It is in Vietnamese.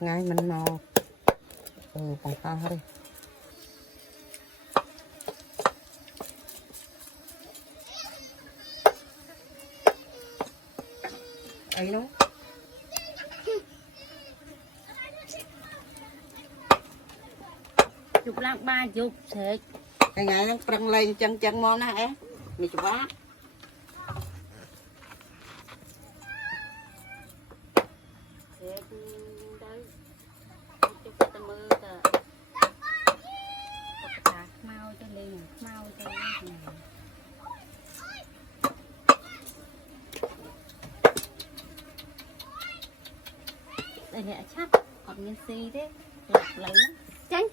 ngay mình màu bằng pha đi ấy nó chụp lang ba chụp thiệt cái ngày nó trăng lên chân chân món nè em mày chụp á thiệt đấy cho ta mưa ta tạt mau cho liền mau cho đây là chắc còn nhân si đấy lạc lấy tránh